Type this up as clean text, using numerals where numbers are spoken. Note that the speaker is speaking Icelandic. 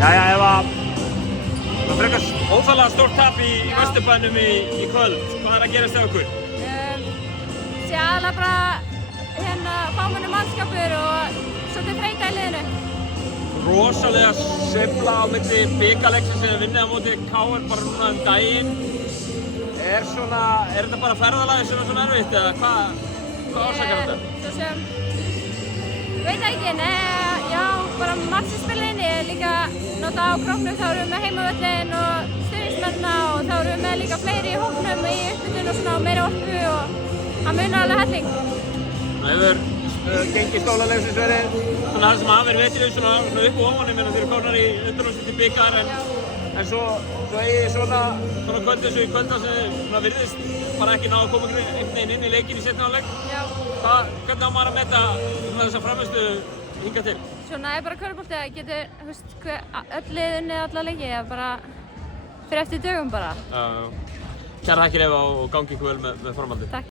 Jæja, Eva. Það frekar óþarlega stórt tap í Vesturbænum í kvöld. Hvað að gerast hjá ykkur? Sé aðalega bara fámennur mannskapur og svolítið þreyta í liðinu. Rosalega sveifla á milli bikarleiksins sem vinnið á móti KR bara núna daginn. Er þetta bara ferðalagið sem svona erfitt eða hvað orsakar þetta? Svo sem, veit ekki, já, bara margsinspilin. Ég er líka náttúrulega á Króknum, þá erum við með heimavöllin og stuðningsmennina og þá erum við með líka fleiri í hópnum í uppbytun og svona meiri orku og það munar alveg helling. Það hefur gengið stólaleiksins verið svona það sem hafa verið veturinn svona upp og ofan, ég meina þeir eru komnar í undanúrslit í bikar en svo eigið svona kvöld eins og í kvölda sem svona virðist bara ekki ná að koma einhvern veginn inn í leikinn í seinni hálfleik. Hvernig á maður að meta þessa frammistöðu hingað til? Svona er bara körfubolti að getur öll lið unnið alla leiki, það bara fyrir eftir dögum bara. Kærar þakkir Eva og gangi ykkur vel með framhaldið. Takk.